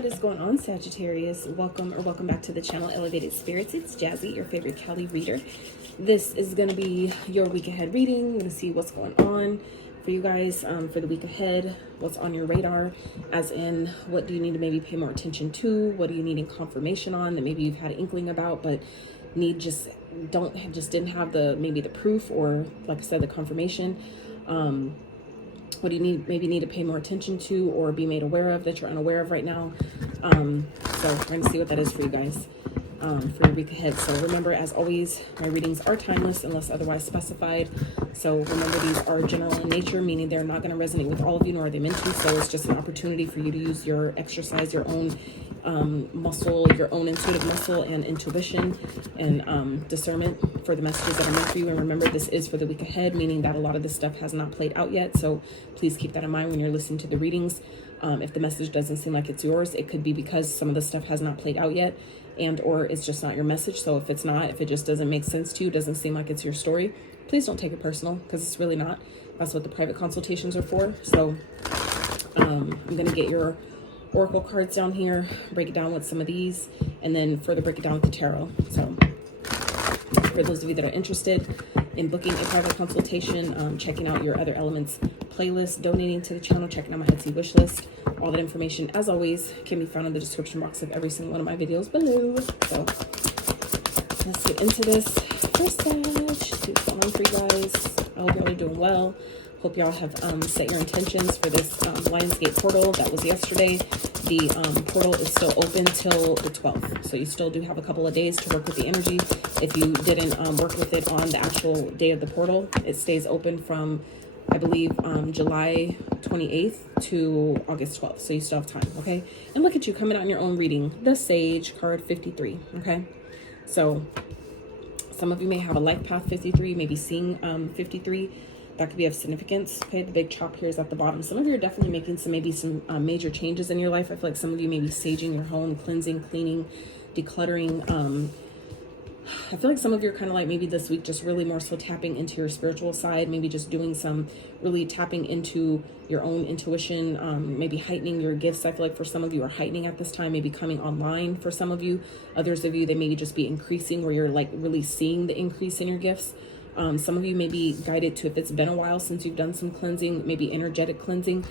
What is going on, Sagittarius? Welcome back to the channel, Elevated Spirits. It's Jazzy, your favorite Cali reader. This is going to be your week ahead reading. I'm going to see what's going on for you guys for the week ahead, what's on your radar, as in what do you need to maybe pay more attention to, what do you need in confirmation on that maybe you've had an inkling about but didn't have the proof, or like I said, the confirmation. What do you need to pay more attention to or be made aware of that you're unaware of right now? So we're going to see what that is for you guys for your week ahead. So remember, as always, my readings are timeless unless otherwise specified. So remember, these are general in nature, meaning they're not going to resonate with all of you, nor are they meant to. So it's just an opportunity for you to exercise your own muscle, your own intuitive muscle and intuition and discernment for the messages that are meant for you. And remember, this is for the week ahead, meaning that a lot of this stuff has not played out yet. So please keep that in mind when you're listening to the readings. If the message doesn't seem like it's yours, it could be because some of the stuff has not played out yet, and or it's just not your message. So if it just doesn't make sense to you, doesn't seem like it's your story, please don't take it personal, because it's really not. That's what the private consultations are for. So I'm going to get your oracle cards down here, break it down with some of these, and then further break it down with the tarot. So for those of you that are interested in booking a private consultation, checking out your Other Elements playlist, donating to the channel, checking out my Etsy wish list, all that information, as always, can be found in the description box of every single one of my videos below. So let's get into this. First Sag, see what's going on for you guys. I hope y'all are doing well. Hope y'all have set your intentions for this Lionsgate portal. That was yesterday. The portal is still open till the 12th. So you still do have a couple of days to work with the energy. If you didn't work with it on the actual day of the portal, it stays open from, I believe, July 28th to August 12th. So you still have time, okay? And look at you coming out in your own reading. The Sage, card 53, okay? So some of you may have a life path 53, maybe seeing 53. That could be of significance. Okay, the big chop here is at the bottom. Some of you are definitely making some major changes in your life. I feel like some of you may be saging your home, cleansing, cleaning, decluttering. I feel like some of you are kind of like maybe this week just really more so tapping into your spiritual side, maybe just doing some really tapping into your own intuition, maybe heightening your gifts. I feel like for some of you are heightening at this time, maybe coming online for some of you. Others of you, they maybe just be increasing, where you're like really seeing the increase in your gifts. Some of you may be guided to, if it's been a while since you've done some cleansing, maybe energetic cleansing.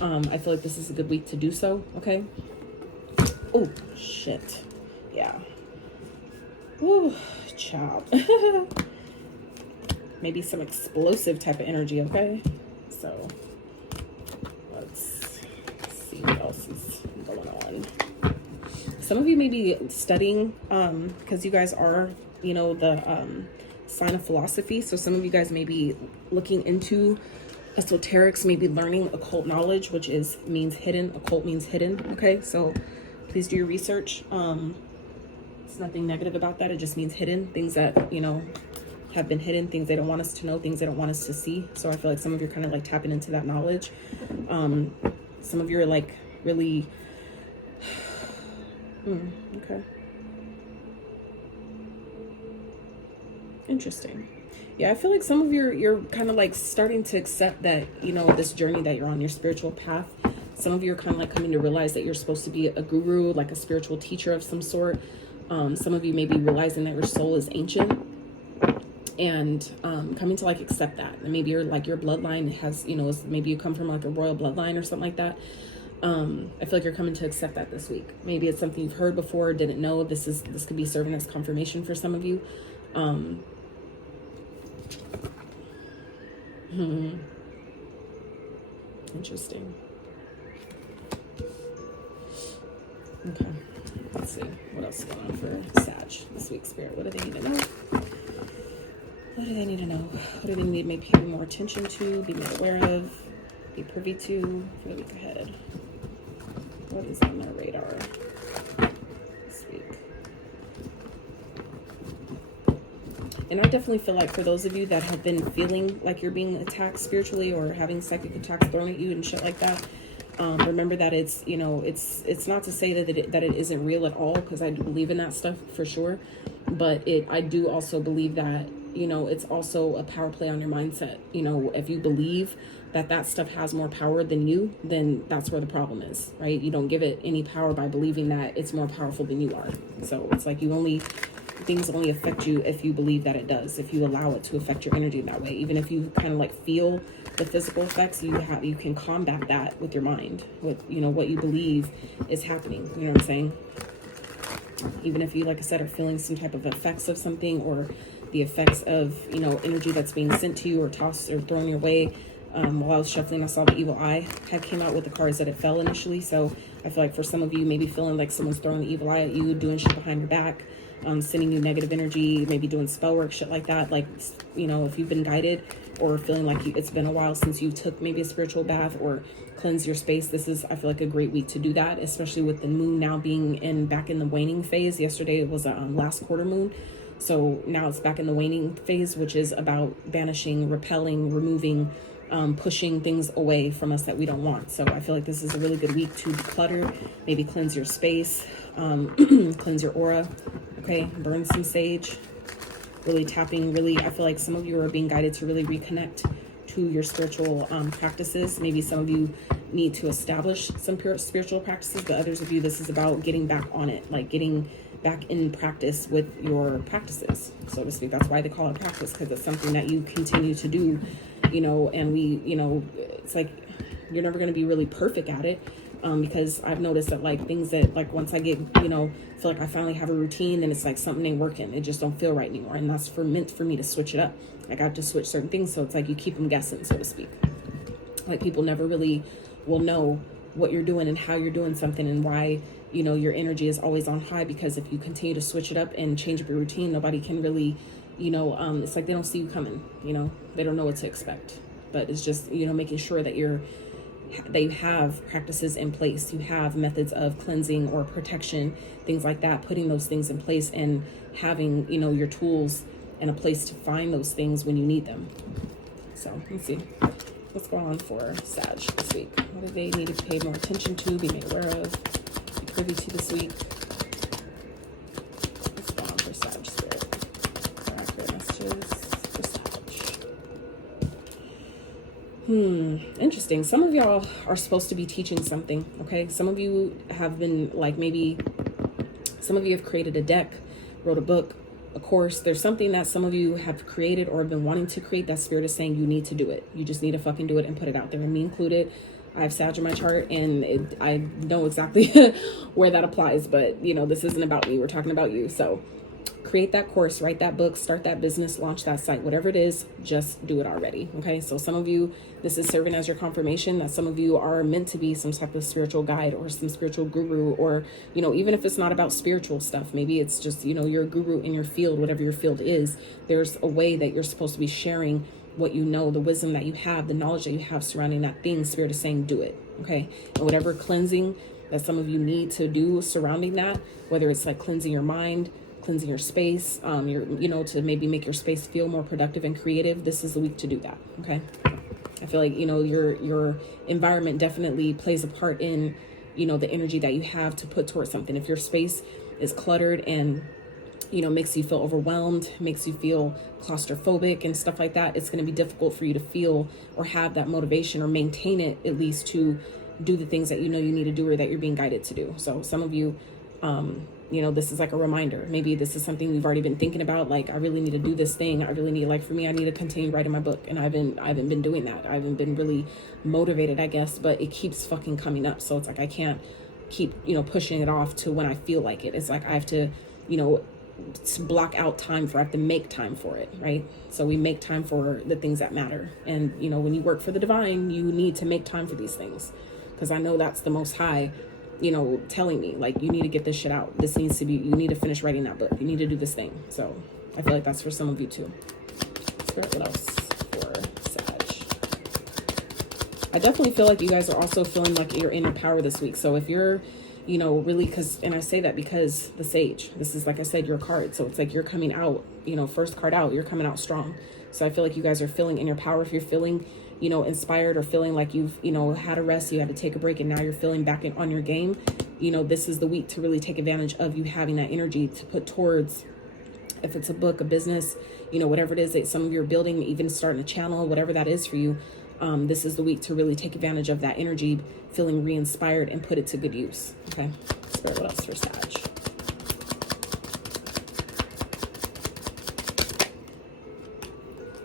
I feel like this is a good week to do so, okay? Oh, shit. Yeah. Ooh, child. Maybe some explosive type of energy, okay? So, let's see what else is going on. Some of you may be studying, because you guys are, the sign of philosophy. So some of you guys may be looking into esoterics, maybe learning occult knowledge, which means hidden. Occult means hidden. Okay, so please do your research. It's nothing negative about that. It just means hidden, things that have been hidden, things they don't want us to know, things they don't want us to see. So I feel like some of you are kind of like tapping into that knowledge. Some of you are like really okay. Interesting. Yeah, I feel like some of you're kind of like starting to accept that, this journey that you're on, your spiritual path. Some of you are kind of like coming to realize that you're supposed to be a guru, like a spiritual teacher of some sort. Some of you may be realizing that your soul is ancient and coming to like accept that. And maybe your bloodline has, maybe you come from like a royal bloodline or something like that. I feel like you're coming to accept that this week. Maybe it's something you've heard before, didn't know. This could be serving as confirmation for some of you. Interesting. Okay, let's see what else is going on for Sag this week. Spirit, what do they need to know? What do they need to know? What do they need maybe pay more attention to, be made aware of, be privy to for the week ahead? What is on their radar this week? And I definitely feel like for those of you that have been feeling like you're being attacked spiritually or having psychic attacks thrown at you and shit like that, remember that it's not to say that it isn't real at all, because I do believe in that stuff for sure. But I do also believe that you know, it's also a power play on your mindset. You know, if you believe that that stuff has more power than you, then that's where the problem is, right? You don't give it any power by believing that it's more powerful than you are. So it's like things only affect you if you believe that it does, if you allow it to affect your energy in that way. Even if you kind of like feel the physical effects, you can combat that with your mind, with, you know, what you believe is happening. You know what I'm saying? Even if you, like I said, are feeling some type of effects of something, or the effects of, you know, energy that's being sent to you or tossed or thrown your way. While I was shuffling, I saw the evil eye had came out with the cards that it fell initially. So I feel like for some of you, maybe feeling like someone's throwing the evil eye at you, doing shit behind your back, sending you negative energy, maybe doing spell work, shit like that. Like, you know, if you've been guided, or feeling like it's been a while since you took maybe a spiritual bath or cleanse your space, this is, I feel like, a great week to do that, especially with the moon now being back in the waning phase. Yesterday it was a last quarter moon. So now it's back in the waning phase, which is about banishing, repelling, removing, pushing things away from us that we don't want. So I feel like this is a really good week to declutter, maybe cleanse your space, cleanse your aura, okay, burn some sage, really tapping, I feel like some of you are being guided to really reconnect to your spiritual practices. Maybe some of you need to establish some pure spiritual practices, but others of you, this is about getting back on it, like getting back in practice with your practices, so to speak. That's why they call it practice, because it's something that you continue to do, you know, and you know, it's like you're never going to be really perfect at it, because I've noticed that, like, things that, like, once I get, you know, feel like I finally have a routine, then it's like something ain't working. It just don't feel right anymore, and that's meant for me to switch it up. I got to switch certain things, so it's like you keep them guessing, so to speak. Like, people never really will know what you're doing and how you're doing something and why, you know, your energy is always on high, because if you continue to switch it up and change up your routine, nobody can really, you know, it's like they don't see you coming, you know, they don't know what to expect. But it's just, you know, making sure that you have practices in place, you have methods of cleansing or protection, things like that, putting those things in place and having, you know, your tools and a place to find those things when you need them. So let's see what's going on for Sag this week. What do they need to pay more attention to, be made aware of, be privy to this week? What's going on for Sag Spirit? Accurate messages for Sag. Interesting. Some of y'all are supposed to be teaching something, okay? Some of you have been, like, maybe some of you have created a deck, wrote a book, a course. There's something that some of you have created or have been wanting to create that Spirit is saying you need to do it. You just need to fucking do it and put it out there. And me included, I have Sag in my chart, and I know exactly where that applies, but, you know, this isn't about me. We're talking about you. So create that course, write that book, start that business, launch that site, whatever it is, just do it already. Okay. So some of you, this is serving as your confirmation that some of you are meant to be some type of spiritual guide or some spiritual guru, or, you know, even if it's not about spiritual stuff, maybe it's just, you know, you're a guru in your field, whatever your field is. There's a way that you're supposed to be sharing what you know, the wisdom that you have, the knowledge that you have surrounding that thing. Spirit is saying, do it. Okay. And whatever cleansing that some of you need to do surrounding that, whether it's like cleansing your mind, cleansing your space, you know, to maybe make your space feel more productive and creative, this is the week to do that. Okay. I feel like, you know, your environment definitely plays a part in, you know, the energy that you have to put towards something. If your space is cluttered and, you know, makes you feel overwhelmed, makes you feel claustrophobic and stuff like that, it's going to be difficult for you to feel or have that motivation or maintain it, at least to do the things that you know you need to do or that you're being guided to do. So some of you, you know, this is like a reminder. Maybe this is something we've already been thinking about. Like, I really need to do this thing. I really need, like, for me, I need to continue writing my book. And I haven't been doing that. I haven't been really motivated, I guess, but it keeps fucking coming up. So it's like, I can't keep, you know, pushing it off to when I feel like it. It's like, I have to, you know, block out time for, I have to make time for it. Right. So we make time for the things that matter. And, you know, when you work for the divine, you need to make time for these things, because I know that's the Most High, you know, telling me, like, you need to get this shit out. This needs to be, you need to finish writing that book. You need to do this thing. So I feel like that's for some of you too. Spirit, what else for Sag? I definitely feel like you guys are also feeling like you're in your power this week. So if you're, you know, really, and I say that because the Sage, this is, like I said, your card. So it's like you're coming out, you know, first card out, you're coming out strong. So I feel like you guys are feeling in your power. If you're feeling, you know, inspired or feeling like you've, you know, had a rest, you had to take a break, and now you're feeling back on your game, you know, this is the week to really take advantage of you having that energy to put towards if it's a book, a business, whatever it is that some of you are building, even starting a channel, whatever that is for you, this is the week to really take advantage of that energy, feeling re-inspired, and put it to good use. Okay, Spirit, what else for Sag?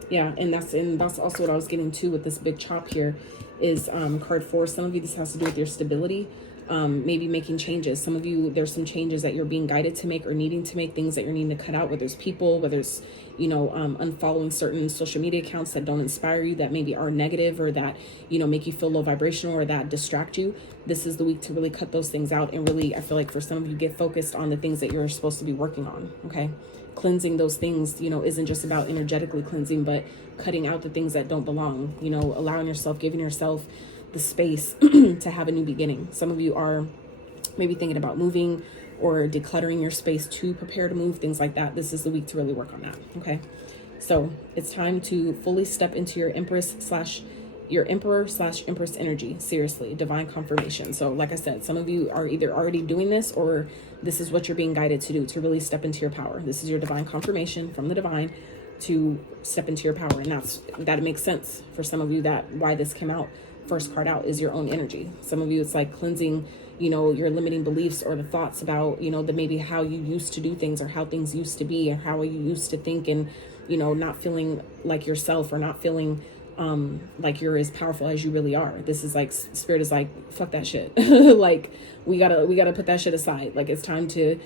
Yeah, and that's also what I was getting to with this big chop here is card 4. Some of you, this has to do with your stability, maybe making changes. Some of you, there's some changes that you're being guided to make or needing to make, things that you're needing to cut out, whether it's people, whether it's, unfollowing certain social media accounts that don't inspire you, that maybe are negative or that, make you feel low vibrational or that distract you. This is the week to really cut those things out and really, I feel like for some of you, get focused on the things that you're supposed to be working on, okay? Cleansing those things, isn't just about energetically cleansing, but cutting out the things that don't belong, allowing yourself, giving yourself the space to have a new beginning. Some of you are maybe thinking about moving or decluttering your space to prepare to move, things like that. This is the week to really work on that. Okay. So it's time to fully step into your emperor/empress energy. Seriously, divine confirmation. So like I said, some of you are either already doing this or this is what you're being guided to do, to really step into your power. This is your divine confirmation from the divine to step into your power. And that makes sense for some of you, that why this came out. First card out is your own energy. Some of you, it's like cleansing, your limiting beliefs or the thoughts about, the maybe how you used to do things or how things used to be or how you used to think, and, not feeling like yourself or not feeling like you're as powerful as you really are. This is like, Spirit is like, fuck that shit. Like we gotta put that shit aside. Like it's time to,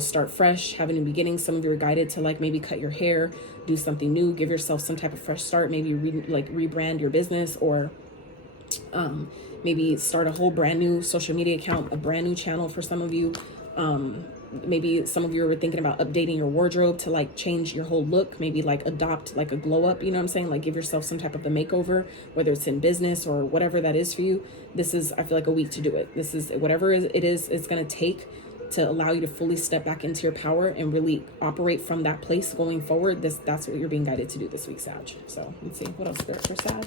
start fresh, have a new beginning. Some of you are guided to like maybe cut your hair, do something new, give yourself some type of fresh start, maybe rebrand your business, or maybe start a whole brand new social media account, a brand new channel for some of you. Maybe some of you were thinking about updating your wardrobe to like change your whole look, maybe like adopt like a glow up, you know what I'm saying? Like give yourself some type of a makeover, whether it's in business or whatever that is for you. This is, I feel like, a week to do it. This is whatever it is, it's going to take to allow you to fully step back into your power and really operate from that place going forward. That's what you're being guided to do this week, Sag. So let's see, what else, Spirit, for Sag?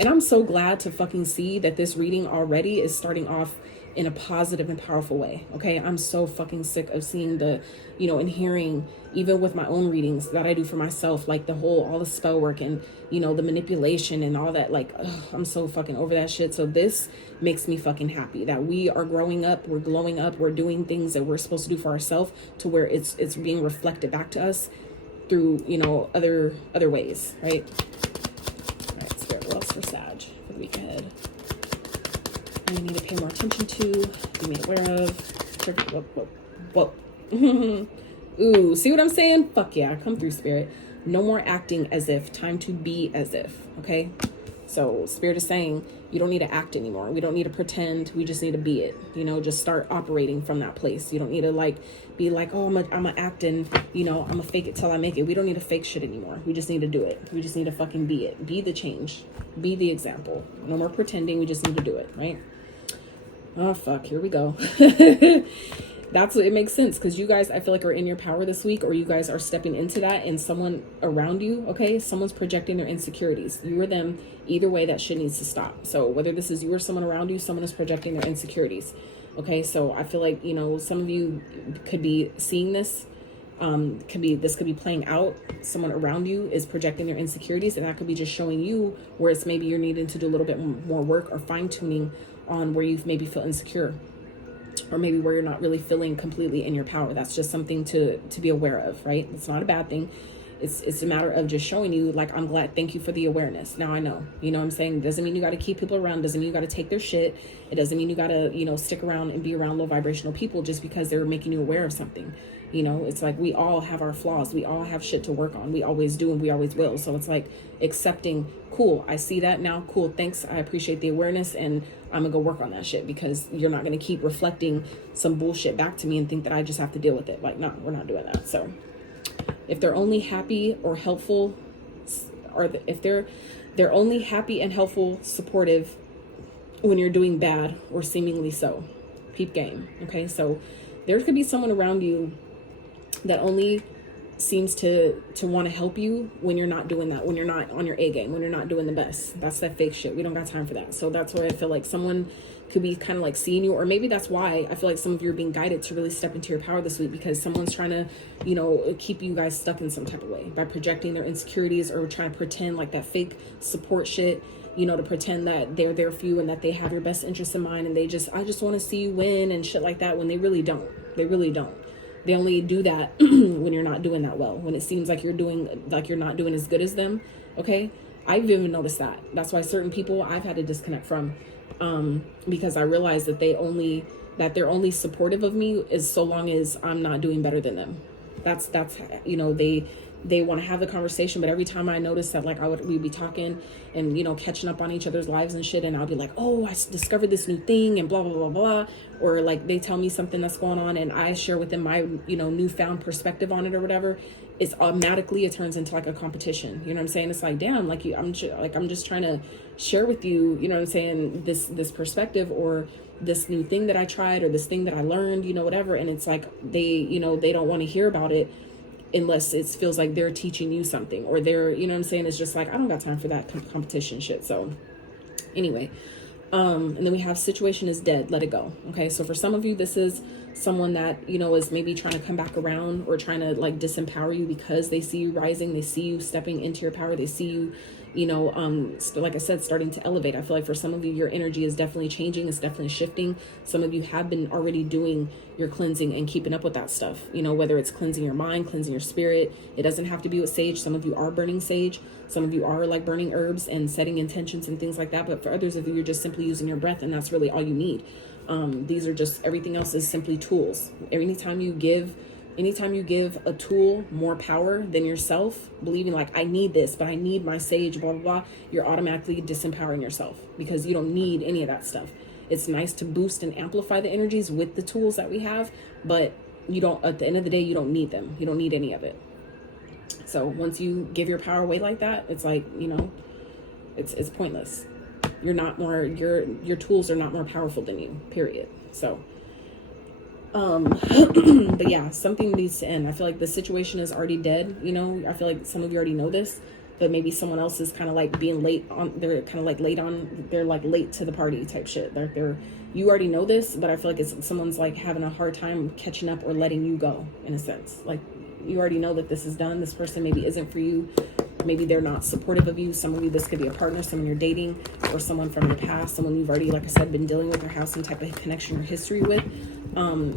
And I'm so glad to fucking see that this reading already is starting off in a positive and powerful way. Okay. I'm so fucking sick of seeing the, and hearing, even with my own readings that I do for myself, like all the spell work and, the manipulation and all that. Like, ugh, I'm so fucking over that shit. So this makes me fucking happy that we are growing up, we're glowing up, we're doing things that we're supposed to do for ourselves, to where it's being reflected back to us through, other ways. Right. All right, Spirit, what else for Sag for the week ahead? You need to pay more attention to, be made aware of. Whoa. Ooh, see what I'm saying? Fuck yeah, come through, Spirit. No more acting as if, time to be as if, okay? So Spirit is saying you don't need to act anymore. We don't need to pretend. We just need to be it, just start operating from that place. You don't need to like be like, oh, I'm a act and, I'm a fake it till I make it. We don't need to fake shit anymore. We just need to do it. We just need to fucking be it. Be the change. Be the example. No more pretending. We just need to do it, right? Oh, fuck. Here we go. That's what it makes sense, because you guys, I feel like, are in your power this week, or you guys are stepping into that, and someone around you, okay, someone's projecting their insecurities. You or them, either way, that shit needs to stop. So whether this is you or someone around you, someone is projecting their insecurities. Okay, so I feel like, some of you could be seeing this. This could be playing out. Someone around you is projecting their insecurities, and that could be just showing you where it's maybe you're needing to do a little bit more work or fine-tuning on where you maybe feel insecure, or maybe where you're not really feeling completely in your power. That's just something to be aware of, right? It's not a bad thing. It's a matter of just showing you, like, I'm glad, thank you for the awareness. Now I know, what I'm saying? It doesn't mean you got to keep people around. Doesn't mean you got to take their shit. It doesn't mean you got to, stick around and be around low vibrational people just because they're making you aware of something. It's like we all have our flaws. We all have shit to work on. We always do, and we always will. So it's like accepting, cool, I see that now. Cool, thanks. I appreciate the awareness, and I'm gonna go work on that shit, because you're not gonna keep reflecting some bullshit back to me and think that I just have to deal with it. Like, no, we're not doing that. So if they're only happy or helpful, or if they're only happy and helpful, supportive when you're doing bad or seemingly so, peep game. Okay, so there could be someone around you that only seems to want to help you when you're not doing that, when you're not on your A game, when you're not doing the best. That's that fake shit. We don't got time for that. So that's where I feel like someone could be kind of like seeing you, or maybe that's why I feel like some of you are being guided to really step into your power this week, because someone's trying to, you know, keep you guys stuck in some type of way by projecting their insecurities, or trying to pretend like that fake support shit, you know, to pretend that they're there for you and that they have your best interest in mind, and I just want to see you win and shit like that, when they really don't. They really don't. They only do that when you're not doing that well, when it seems like you're not doing as good as them. Okay. I've even noticed that. That's why certain people I've had to disconnect from, because I realized that they're only supportive of me is so long as I'm not doing better than them. That's, you know, they want to have the conversation, but every time I notice that, like, we'd be talking and, you know, catching up on each other's lives and shit, and I'll be like, oh, I discovered this new thing and blah, blah, blah, blah. Or like they tell me something that's going on and I share with them my, you know, newfound perspective on it or whatever. It's automatically, it turns into like a competition. You know what I'm saying? It's like, damn, like I'm just trying to share with you, you know what I'm saying, this perspective, or this new thing that I tried, or this thing that I learned, you know, whatever. And it's like, they don't want to hear about it unless it feels like they're teaching you something, or they're, you know what I'm saying? It's just like, I don't got time for that competition shit. So anyway, and then we have situation is dead, let it go. Okay. So for some of you, this is someone that, you know, is maybe trying to come back around, or trying to like disempower you because they see you rising. They see you stepping into your power. They see you, you know, like I said, starting to elevate. I feel like for some of you, your energy is definitely changing. It's definitely shifting. Some of you have been already doing your cleansing and keeping up with that stuff, you know, whether it's cleansing your mind, cleansing your spirit. It doesn't have to be with sage. Some of you are burning sage. Some of you are like burning herbs and setting intentions and things like that. But for others of you, you're just simply using your breath, and that's really all you need. These are just, everything else is simply tools. Anytime you give a tool more power than yourself, believing like, I need this, but I need my sage, blah, blah, blah, you're automatically disempowering yourself, because you don't need any of that stuff. It's nice to boost and amplify the energies with the tools that we have, but you don't, at the end of the day, you don't need them. You don't need any of it. So once you give your power away like that, it's like, you know, it's pointless. You're not more, your tools are not more powerful than you, period. So, but yeah, something needs to end. I feel like the situation is already dead. You know, I feel like some of you already know this, but maybe someone else is kind of like being late on, they're like late to the party type shit. You already know this, but I feel like it's someone's like having a hard time catching up or letting you go, in a sense. Like, you already know that this is done. This person maybe isn't for you. Maybe they're not supportive of you. Some of you, this could be a partner, someone you're dating, or someone from your past, someone you've already, like I said, been dealing with or have some type of connection or history with.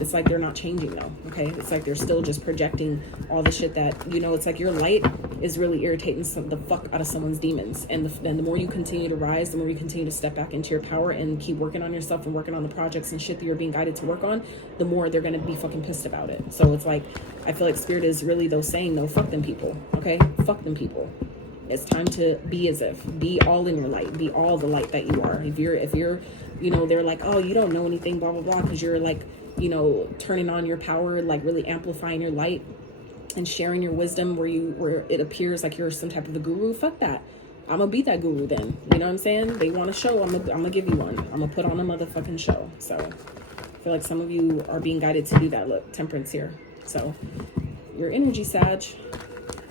It's like they're not changing though. Okay. It's like they're still just projecting all the shit that, you know, it's like your light is really irritating the fuck out of someone's demons. And then the more you continue to rise, the more you continue to step back into your power and keep working on yourself and working on the projects and shit that you're being guided to work on, the more they're going to be fucking pissed about it. So it's like, I feel like spirit is really though saying, no, fuck them people. Okay. Fuck them people. It's time to be all in your light, be all the light that you are. If you're, you know, they're like, oh, you don't know anything, blah, blah, blah. Cause you're like, you know, turning on your power, like really amplifying your light and sharing your wisdom where it appears like you're some type of a guru. Fuck that. I'm gonna be that guru then. You know what I'm saying? They want a show. I'm gonna give you one. I'm gonna put on a motherfucking show. So I feel like some of you are being guided to do that. Look, temperance here. So your energy, Sag,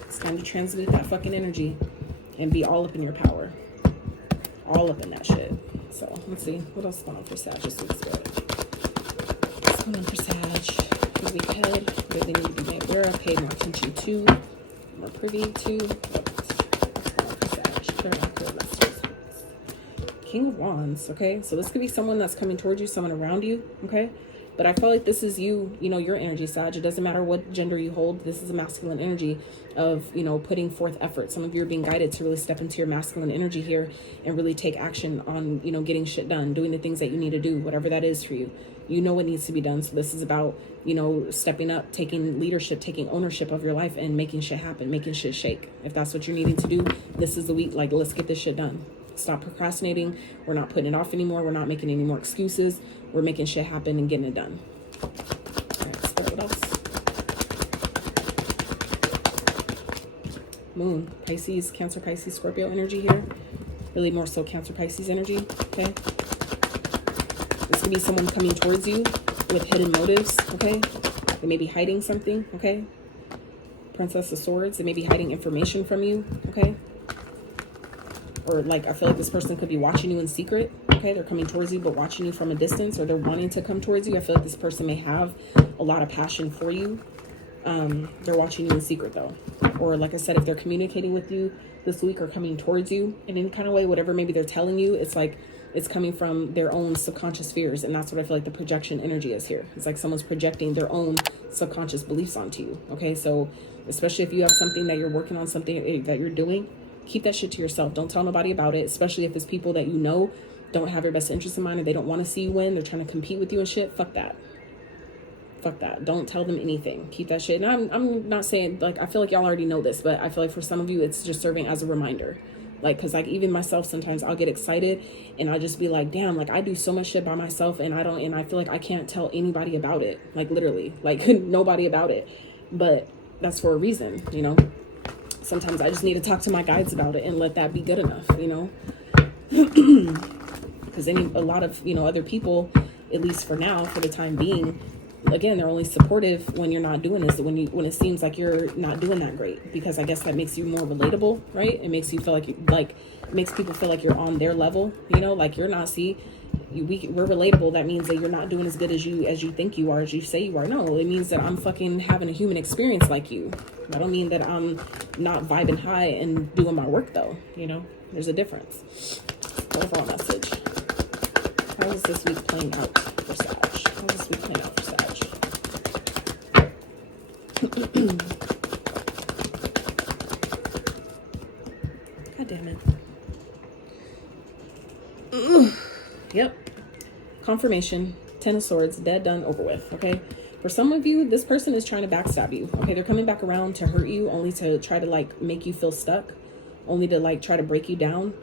it's time to transmute that fucking energy and be all up in your power. All up in that shit. So let's see. What else is going on for Sag this week, Spirit? What's going on for Sag? Because we could, but they need to be made aware of, paid more attention to, more privy to. What's going on for Sag? Clear out clear messages. King of Wands, okay? So this could be someone that's coming towards you, someone around you, okay? But I feel like this is you, you know, your energy, Sag. It doesn't matter what gender you hold. This is a masculine energy of, you know, putting forth effort. Some of you are being guided to really step into your masculine energy here and really take action on, you know, getting shit done, doing the things that you need to do, whatever that is for you. You know what needs to be done. So this is about, you know, stepping up, taking leadership, taking ownership of your life and making shit happen, making shit shake. If that's what you're needing to do, this is the week. Like, let's get this shit done. Stop procrastinating. We're not putting it off anymore. We're not making any more excuses. We're making shit happen and getting it done. All right, start with us. Moon, Pisces, Cancer, Pisces, Scorpio energy here. Really more so Cancer, Pisces energy, okay? This could be someone coming towards you with hidden motives, okay? They may be hiding something, okay? Princess of Swords. They may be hiding information from you, okay? Or like, I feel like this person could be watching you in secret, okay? They're coming towards you, but watching you from a distance, or they're wanting to come towards you. I feel like this person may have a lot of passion for you. They're watching you in secret though. Or like I said, if they're communicating with you this week or coming towards you in any kind of way, whatever maybe they're telling you, it's like it's coming from their own subconscious fears. And that's what I feel like the projection energy is here. It's like someone's projecting their own subconscious beliefs onto you, okay? So especially if you have something that you're working on, something that you're doing, keep that shit to yourself. Don't tell nobody about it, especially if it's people that you know don't have your best interest in mind, and they don't want to see you win. They're trying to compete with you and shit. Fuck that. Fuck that. Don't tell them anything. Keep that shit. And I'm not saying, like, I feel like y'all already know this, but I feel like for some of you, it's just serving as a reminder. Like, because like even myself, sometimes I'll get excited and I'll just be like, damn, like I do so much shit by myself, and I feel like I can't tell anybody about it. Like literally, like nobody about it. But that's for a reason, you know? Sometimes I just need to talk to my guides about it and let that be good enough, you know? Because a lot of, you know, other people, at least for now, for the time being, again, they're only supportive when you're not doing this, when it seems like you're not doing that great, because I guess that makes you more relatable, right? It makes you feel like makes people feel like you're on their level, you know, like you're not, we're relatable. That means that you're not doing as good as you think you are, as you say you are. No, it means that I'm fucking having a human experience like you. I don't mean that I'm not vibing high and doing my work though, you know, there's a difference. Overall message. How is this week playing out for Sag? How is this week playing out for Sag? God damn it. Yep. Confirmation. 10 of Swords. Dead, done, over with. Okay. For some of you, this person is trying to backstab you. Okay. They're coming back around to hurt you, only to try to like make you feel stuck, only to like try to break you down,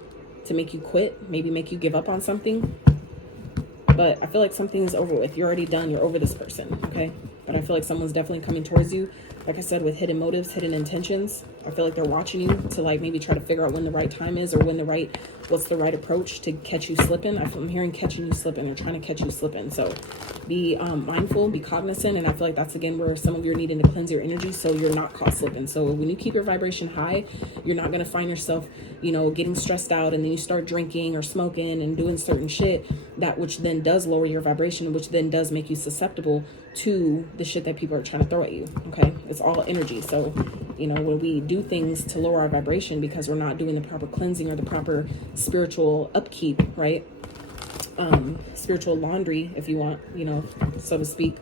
to make you quit, maybe make you give up on something. But I feel like something is over with. You're already done. You're over this person. Okay. But I feel like someone's definitely coming towards you. Like I said, with hidden motives, hidden intentions. I feel like they're watching you to like maybe try to figure out when the right time is, or what's the right approach to catch you slipping. I'm hearing catching you slipping. They're trying to catch you slipping. So be mindful, be cognizant. And I feel like that's again where some of you are needing to cleanse your energy so you're not caught slipping. So when you keep your vibration high, you're not going to find yourself, you know, getting stressed out, and then you start drinking or smoking and doing certain shit, that which then does lower your vibration, which then does make you susceptible to the shit that people are trying to throw at you. Okay. It's all energy. So, you know, when we do things to lower our vibration because we're not doing the proper cleansing or the proper spiritual upkeep, right? Spiritual laundry, if you want, you know, so to speak,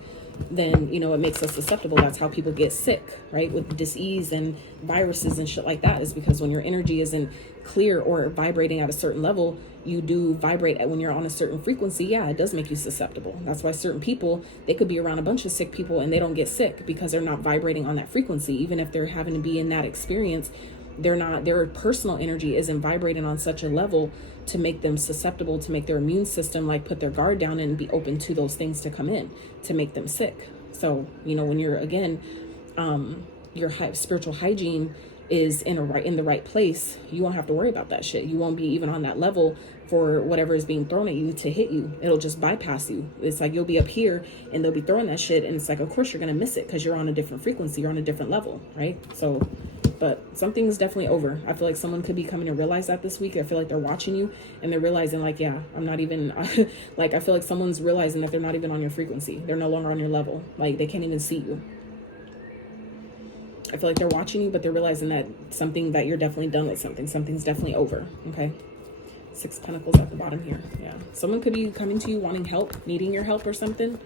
then, you know, it makes us susceptible. That's how people get sick, right? With disease and viruses and shit like that, is because when your energy isn't clear or vibrating at a certain level, you do vibrate when you're on a certain frequency. Yeah, it does make you susceptible. That's why certain people, they could be around a bunch of sick people and they don't get sick, because they're not vibrating on that frequency. Even if they're having to be in that experience, their personal energy isn't vibrating on such a level to make them susceptible, to make their immune system like put their guard down and be open to those things to come in to make them sick. So, you know, when you're again, your spiritual hygiene is in the right place, you won't have to worry about that shit. You won't be even on that level for whatever is being thrown at you to hit you. It'll just bypass you. It's like you'll be up here and they'll be throwing that shit, and it's like, of course you're gonna miss it because you're on a different frequency, you're on a different level, right? So, but something's definitely over. I feel like someone could be coming to realize that this week. I feel like they're watching you and they're realizing like, yeah, I'm not even like, I feel like someone's realizing that they're not even on your frequency. They're no longer on your level. Like they can't even see you. I feel like they're watching you, but they're realizing that something, that you're definitely done with something. Something's definitely over. Okay. 6 Pentacles at the bottom here. Yeah. Someone could be coming to you wanting help, needing your help or something.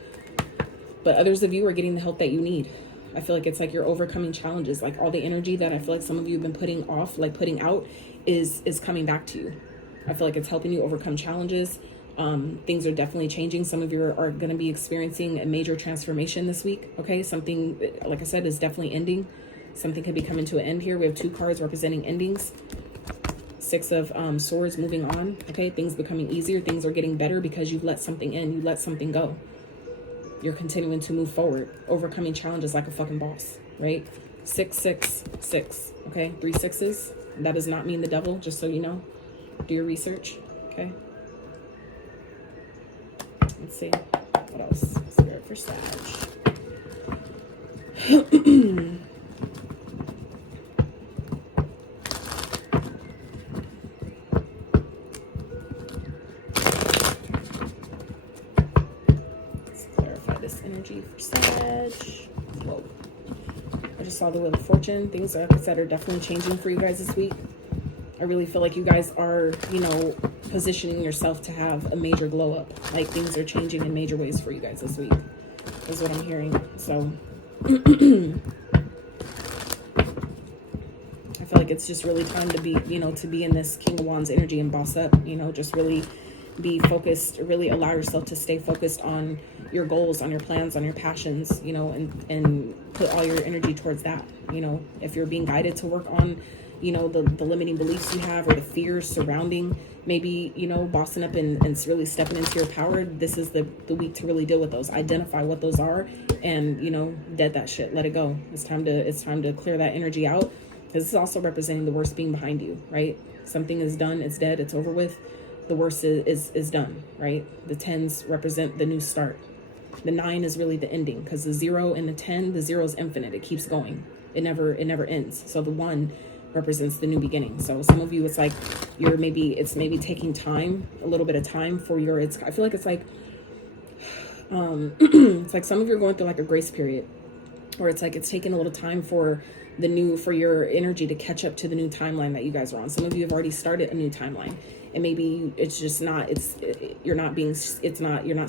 But others of you are getting the help that you need. I feel like it's like you're overcoming challenges. Like all the energy that I feel like some of you have been putting off, like putting out, is coming back to you. I feel like it's helping you overcome challenges. Things are definitely changing. Some of you are going to be experiencing a major transformation this week. Okay. Something, like I said, is definitely ending. Something could be coming to an end here. We have 2 cards representing endings. 6 of Swords, moving on. Okay. Things becoming easier. Things are getting better because you've let something in. You let something go. You're continuing to move forward, overcoming challenges like a fucking boss, right? 6, 6, 6. Okay. 3 6s. That does not mean the devil, just so you know. Do your research. Okay. Let's see. What else? Spirit for Sag. this energy for Sag. Whoa. I just saw the Wheel of Fortune. Things, like I said, are definitely changing for you guys this week. I really feel like you guys are, you know, positioning yourself to have a major glow up. Like things are changing in major ways for you guys this week, is what I'm hearing. So I feel like it's just really time to be, you know, to be in this King of Wands energy and boss up, you know, just really be focused, really allow yourself to stay focused on your goals, on your plans, on your passions, you know, and put all your energy towards that. You know, if you're being guided to work on, you know, the limiting beliefs you have or the fears surrounding maybe, you know, bossing up and really stepping into your power, this is the week to really deal with those. Identify what those are and, you know, dead that shit. Let it go. It's time to clear that energy out, because this is also representing the worst being behind you, right? Something is done, it's dead, it's over with. The worst is done, right? The 10s represent the new start. The 9 is really the ending, because the 0 and the 10, the 0 is infinite. It keeps going. It never ends. So the 1 represents the new beginning. So some of you, it's like it's maybe taking time, a little bit of time for your, I feel like it's like, it's like some of you are going through like a grace period, or it's like it's taking a little time for your energy to catch up to the new timeline that you guys are on. Some of you have already started a new timeline, and maybe it's just not, you're not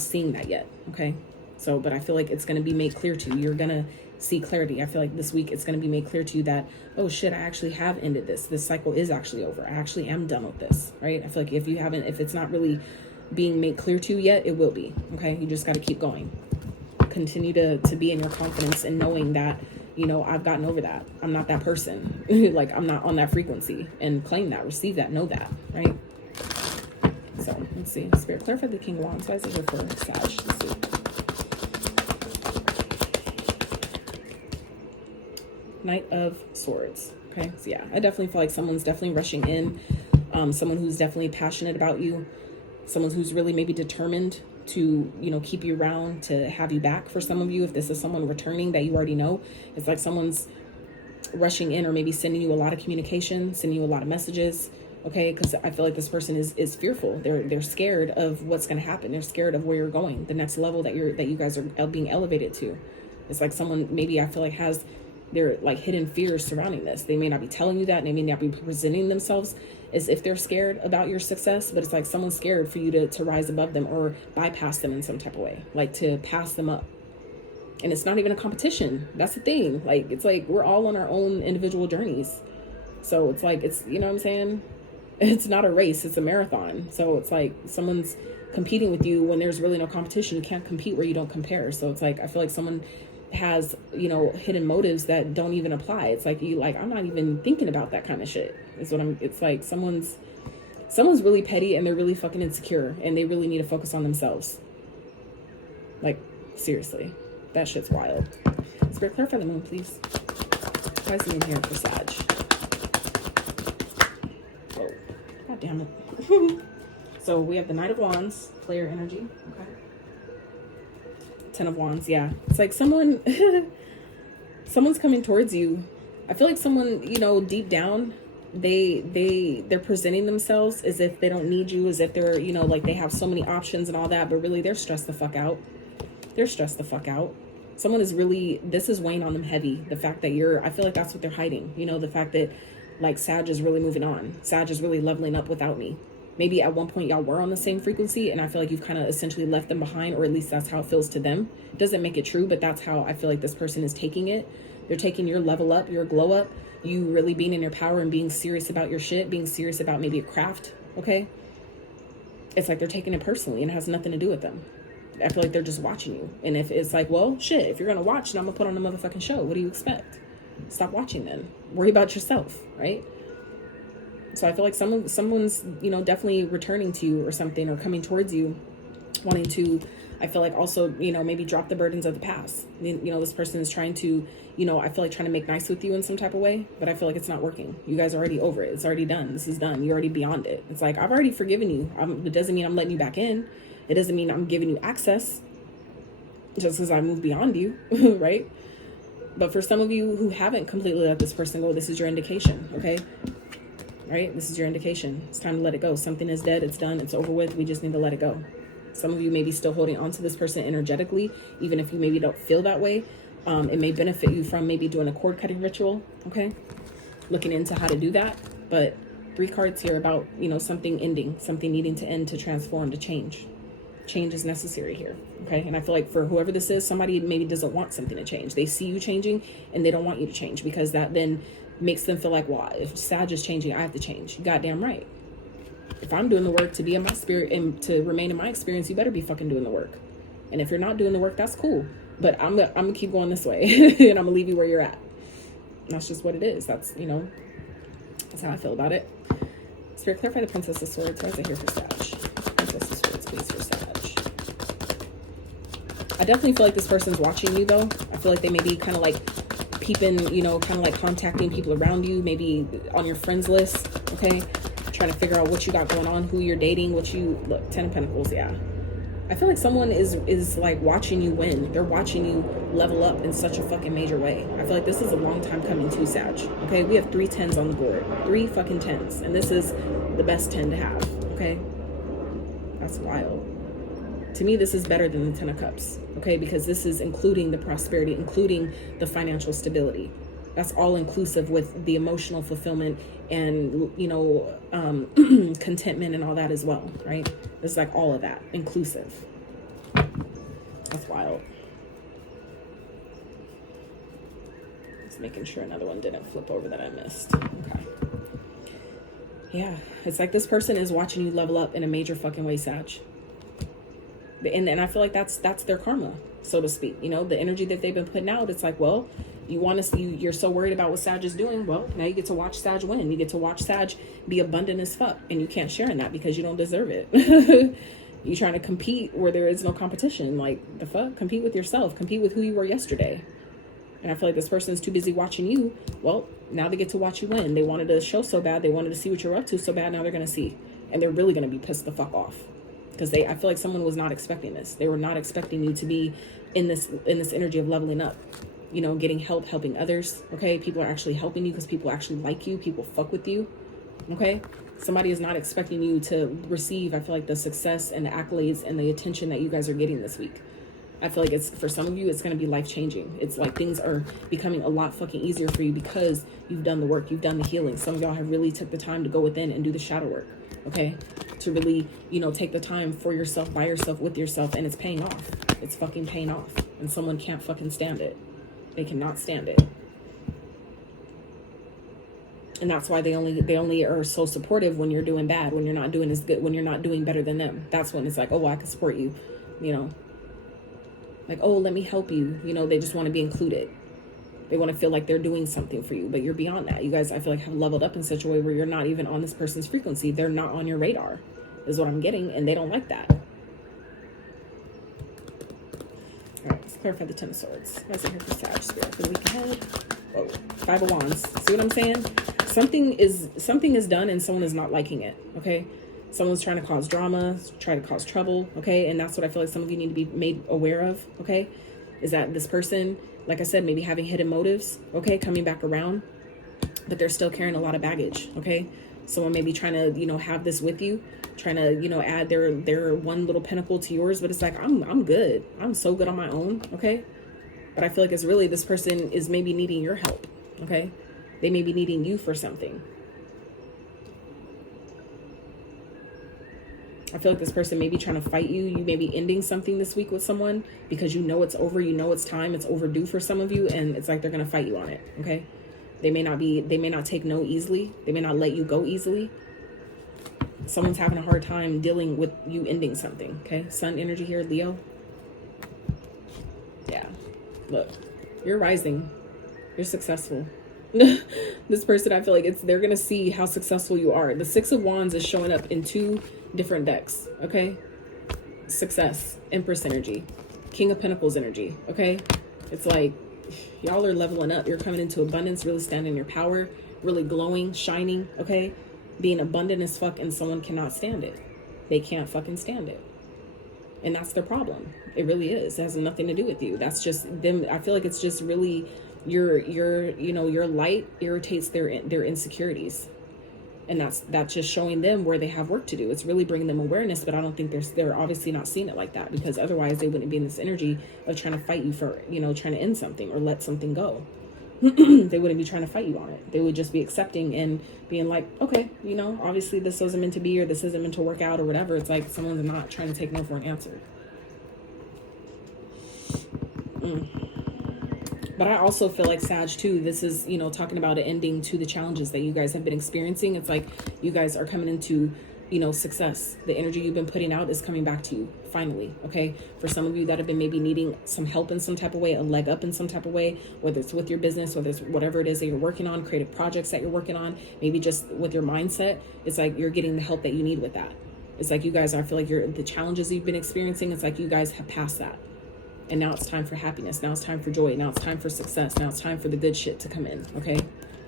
seeing that yet. Okay. So, but I feel like it's going to be made clear to you. You're going to see clarity. I feel like this week it's going to be made clear to you that, oh shit, I actually have ended this. This cycle is actually over. I actually am done with this, right? I feel like if it's not really being made clear to you yet, it will be. Okay. You just got to keep going. Continue to be in your confidence and knowing that, you know, I've gotten over that. I'm not that person. Like I'm not on that frequency, and claim that, receive that, know that, right? So let's see. Spirit, clarify the King of Wands. Why is it here for Sag? Let's see. Knight of Swords. Okay, so yeah, I definitely feel like someone's definitely rushing in. Someone who's definitely passionate about you. Someone who's really maybe determined to, you know, keep you around, to have you back. For some of you, if this is someone returning that you already know, it's like someone's rushing in, or maybe sending you a lot of communication, sending you a lot of messages. Okay, because I feel like this person is fearful. They're scared of what's going to happen. They're scared of where you're going, the next level that you guys are being elevated to. It's like someone, maybe I feel like has their like hidden fears surrounding this. They may not be telling you that, and they may not be presenting themselves as if they're scared about your success, but it's like someone's scared for you to rise above them or bypass them in some type of way, like to pass them up. And it's not even a competition. That's the thing. Like, it's like we're all on our own individual journeys. So it's like, it's, you know what I'm saying? It's not a race, it's a marathon. So it's like someone's competing with you when there's really no competition. You can't compete where you don't compare. So it's like, I feel like someone has, you know, hidden motives that don't even apply. It's like, I'm not even thinking about that kind of shit. It's like someone's really petty, and they're really fucking insecure, and they really need to focus on themselves. Like, seriously, that shit's wild. Spirit, clarify the moon, please. Why is the moon here for Sag? Whoa. God damn it. So we have the Knight of Wands, player energy. Okay. 10 of Wands. Yeah. It's like someone's coming towards you. I feel like someone, you know, deep down, they're presenting themselves as if they don't need you, as if they're, you know, like they have so many options and all that, but really they're stressed the fuck out. They're stressed the fuck out. Someone is really, this is weighing on them heavy. The fact that I feel like that's what they're hiding. You know, the fact that like Sag is really moving on. Sag is really leveling up without me. Maybe at one point y'all were on the same frequency, and I feel like you've kind of essentially left them behind, or at least that's how it feels to them. It doesn't make it true, but that's how I feel like this person is taking it. They're taking your level up, your glow up, you really being in your power and being serious about your shit, being serious about maybe a craft, okay? It's like they're taking it personally, and it has nothing to do with them. I feel like they're just watching you. And if it's like, well, shit, if you're going to watch, then I'm going to put on a motherfucking show. What do you expect? Stop watching then. Worry about yourself, right? So I feel like someone's, you know, definitely returning to you or something, or coming towards you, wanting to, I feel like also, you know, maybe drop the burdens of the past. You know, this person is trying to, you know, I feel like trying to make nice with you in some type of way, but I feel like it's not working. You guys are already over it. It's already done. This is done. You're already beyond it. It's like, I've already forgiven you. It doesn't mean I'm letting you back in. It doesn't mean I'm giving you access just because I moved beyond you, right? But for some of you who haven't completely let this person go, this is your indication, okay? Right? This is your indication. It's time to let it go. Something is dead. It's done. It's over with. We just need to let it go. Some of you may be still holding on to this person energetically, even if you maybe don't feel that way. It may benefit you from maybe doing a cord cutting ritual, okay? Looking into how to do that. But 3 cards here about, you know, something ending, something needing to end, to transform, to change. Change is necessary here, okay? And I feel like for whoever this is, somebody maybe doesn't want something to change. They see you changing and they don't want you to change, because that then makes them feel like, well, if Sag is changing, I have to change. Goddamn right. If I'm doing the work to be in my spirit and to remain in my experience, you better be fucking doing the work. And if you're not doing the work, that's cool. But I'm gonna keep going this way and I'm gonna leave you where you're at. And that's just what it is. That's, you know, that's how I feel about it. Spirit, clarify the Princess of Swords. Why is it here for Sag? Princess of Swords, please, for Sag. I definitely feel like this person's watching you, though. I feel like they may be kind of like peeping, you know, kind of like contacting people around you, maybe on your friends list, okay? Trying to figure out what you got going on, who you're dating, what you, look, 10 of Pentacles, yeah. I feel like someone is like watching you win. They're watching you level up in such a fucking major way. I feel like this is a long time coming too, Sag. Okay, we have 3 10s on the board. 3 fucking 10s. And this is the best 10 to have, okay? That's wild. To me, this is better than the 10 of Cups, okay? Because this is including the prosperity, including the financial stability. That's all inclusive with the emotional fulfillment and, you know, contentment and all that as well, right? It's like all of that inclusive. That's wild. Just making sure another one didn't flip over that I missed. Okay. Yeah, it's like this person is watching you level up in a major fucking way, Sag. And I feel like that's their karma, so to speak. You know, the energy that they've been putting out, it's like, well, you want to see, you're so worried about what Sag is doing. Well, now you get to watch Sag win. You get to watch Sag be abundant as fuck, and you can't share in that because you don't deserve it. You're trying to compete where there is no competition. Like, the fuck? Compete with yourself. Compete with who you were yesterday. And I feel like this person is too busy watching you. Well, now they get to watch you win. They wanted to show so bad. They wanted to see what you're up to so bad. Now they're going to see. And they're really going to be pissed the fuck off. Because I feel like someone was not expecting this. They were not expecting you to be in this energy of leveling up. You know, getting help, helping others, okay? People are actually helping you because people actually like you. People fuck with you, okay? Somebody is not expecting you to receive, I feel like, the success and the accolades and the attention that you guys are getting this week. I feel like it's, for some of you, it's going to be life-changing. It's like things are becoming a lot fucking easier for you because you've done the work. You've done the healing. Some of y'all have really took the time to go within and do the shadow work, okay? To really, you know, take the time for yourself, by yourself, with yourself, and it's paying off. It's fucking paying off. And someone can't fucking stand it. They cannot stand it. And that's why they only are so supportive when you're doing bad, when you're not doing as good, when you're not doing better than them. That's when it's like, oh, well, I can support you, you know. Like, oh, let me help you. You know, they just want to be included. They want to feel like they're doing something for you, but you're beyond that. You guys, I feel like, have leveled up in such a way where you're not even on this person's frequency. They're not on your radar, is what I'm getting, and they don't like that. All right, let's clarify the 10 of Swords. Why is it here for Sag Spirit for the week ahead? Whoa, 5 of Wands. See what I'm saying? Something is done and someone is not liking it, okay? Someone's trying to cause drama, trying to cause trouble, okay? And that's what I feel like some of you need to be made aware of, okay? Is that this person, like I said, maybe having hidden motives, okay? Coming back around, but they're still carrying a lot of baggage, okay? Someone may be trying to, you know, have this with you, trying to, you know, add their one little pinnacle to yours, but it's like, I'm good. I'm so good on my own, okay? But I feel like it's really, this person is maybe needing your help, okay? They may be needing you for something. I feel like this person may be trying to fight you. You may be ending something this week with someone because you know it's over. You know it's time. It's overdue for some of you. And it's like they're going to fight you on it. Okay. They may not take no easily. They may not let you go easily. Someone's having a hard time dealing with you ending something. Okay. Sun energy here, Leo. Yeah. Look, you're rising. You're successful. This person, I feel like they're going to see how successful you are. The 6 of Wands is showing up in 2 different decks, okay? Success, Empress energy, King of Pentacles energy, okay? It's like y'all are leveling up. You're coming into abundance, really standing in your power, really glowing, shining, okay? Being abundant as fuck, and someone cannot stand it. They can't fucking stand it. And that's their problem. It really is. It has nothing to do with you. That's just them. I feel like it's just really your light irritates their insecurities. And that's just showing them where they have work to do. It's really bringing them awareness, but I don't think they're obviously not seeing it like that, because otherwise they wouldn't be in this energy of trying to fight you for, trying to end something or let something go. They wouldn't be trying to fight you on it. They would just be accepting and being like, okay, obviously this wasn't meant to be, or this isn't meant to work out, or whatever. It's like someone's not trying to take no for an answer. But I also feel like Sag too, this is, talking about an ending to the challenges that you guys have been experiencing. It's like you guys are coming into, success. The energy you've been putting out is coming back to you finally. Okay. For some of you that have been maybe needing some help in some type of way, a leg up in some type of way, whether it's with your business, whether it's whatever it is that you're working on, creative projects that you're working on, maybe just with your mindset, it's like you're getting the help that you need with that. It's like you guys, I feel like the challenges you've been experiencing, it's like you guys have passed that. And now it's time for happiness. Now it's time for joy. Now it's time for success. Now it's time for the good shit to come in, okay?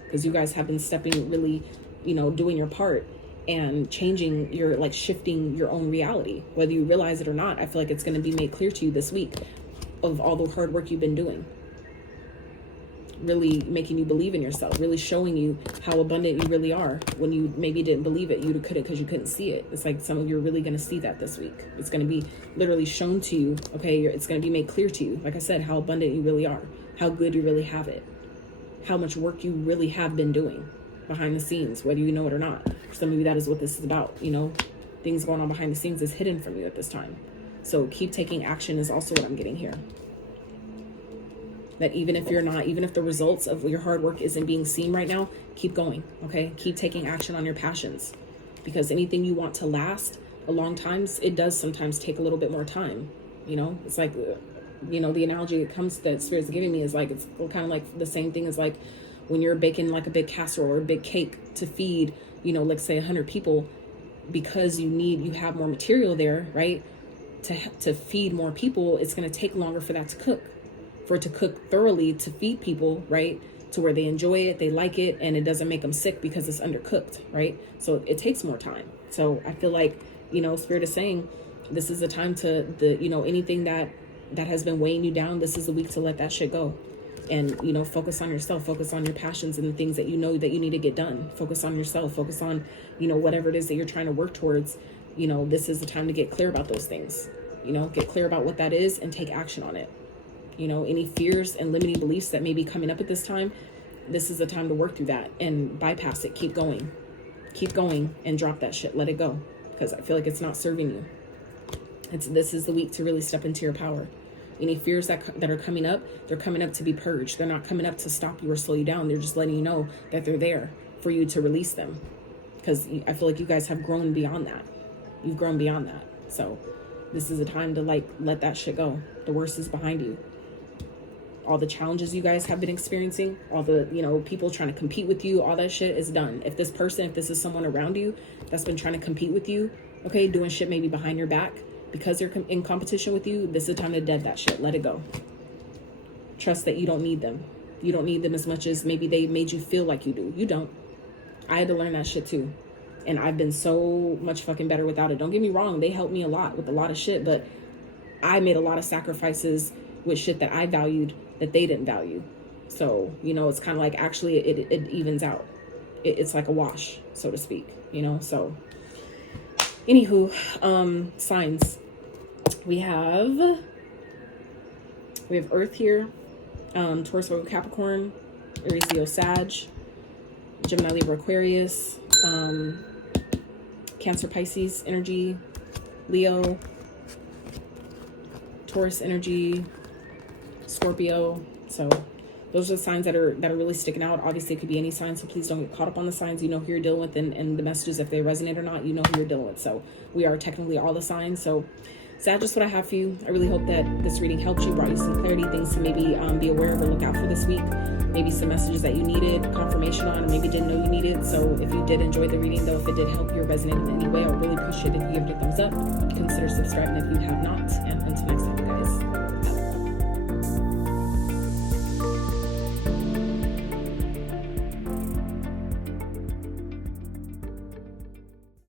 Because you guys have been stepping really, doing your part and changing your, shifting your own reality. Whether you realize it or not, I feel like it's going to be made clear to you this week of all the hard work you've been doing. Really making you believe in yourself, really showing you how abundant you really are. When you maybe didn't believe it, you couldn't because you couldn't see it. It's like some of you are really going to see that this week. It's going to be literally shown to you, okay? It's going to be made clear to you, like I said, how abundant you really are, how good you really have it, how much work you really have been doing behind the scenes, whether you know it or not. For some of you, that is what this is about. Things going on behind the scenes is hidden from you at this time. So keep taking action is also what I'm getting here. That even if the results of your hard work isn't being seen right now, keep going, okay? Keep taking action on your passions, because anything you want to last a long time, it does sometimes take a little bit more time. It's like, the analogy that Spirit's giving me is like, it's kind of like the same thing as like when you're baking like a big casserole or a big cake to feed, let's say 100 people, because you have more material there, right? To feed more people, it's going to take longer for that to cook. For it to cook thoroughly to feed people, right? To where they enjoy it, they like it, and it doesn't make them sick because it's undercooked, right? So it takes more time. So I feel like, Spirit is saying this is the time to anything that has been weighing you down, this is the week to let that shit go. And, focus on yourself, focus on your passions and the things that you know that you need to get done. Focus on yourself, focus on, whatever it is that you're trying to work towards. This is the time to get clear about those things. Get clear about what that is and take action on it. Any fears and limiting beliefs that may be coming up at this time, this is the time to work through that and bypass it. Keep going and drop that shit. Let it go, because I feel like it's not serving you. This is the week to really step into your power. Any fears that are coming up, they're coming up to be purged. They're not coming up to stop you or slow you down. They're just letting you know that they're there for you to release them, because I feel like you guys have grown beyond that. You've grown beyond that. So this is a time to let that shit go. The worst is behind you. All the challenges you guys have been experiencing, all the, people trying to compete with you, all that shit is done. If this is someone around you that's been trying to compete with you, okay, doing shit maybe behind your back because they're in competition with you, this is the time to dead that shit. Let it go. Trust that you don't need them. You don't need them as much as maybe they made you feel like you do. You don't. I had to learn that shit too. And I've been so much fucking better without it. Don't get me wrong. They helped me a lot with a lot of shit, but I made a lot of sacrifices with shit that I valued that they didn't value. So, it's kind of like actually it evens out. It's like a wash, so to speak, so anywho, signs. We have Earth here, Taurus, Virgo, Capricorn, Aries, Leo, Sag, Gemini, Libra, Aquarius, Cancer, Pisces energy, Leo, Taurus energy, Scorpio. So those are the signs that are really sticking out. Obviously, it could be any sign, so please don't get caught up on the signs. You know who you're dealing with, and the messages, if they resonate or not, you know who you're dealing with. So we are technically all the signs. So that's just what I have for you. I really hope that this reading helped you, brought you some clarity, things to maybe be aware of or look out for this week. Maybe some messages that you needed confirmation on, or maybe didn't know you needed. So if you did enjoy the reading, though, if it did help you or resonate in any way, I would really appreciate it if you give it a thumbs up. Consider subscribing if you have not. And until next time, guys.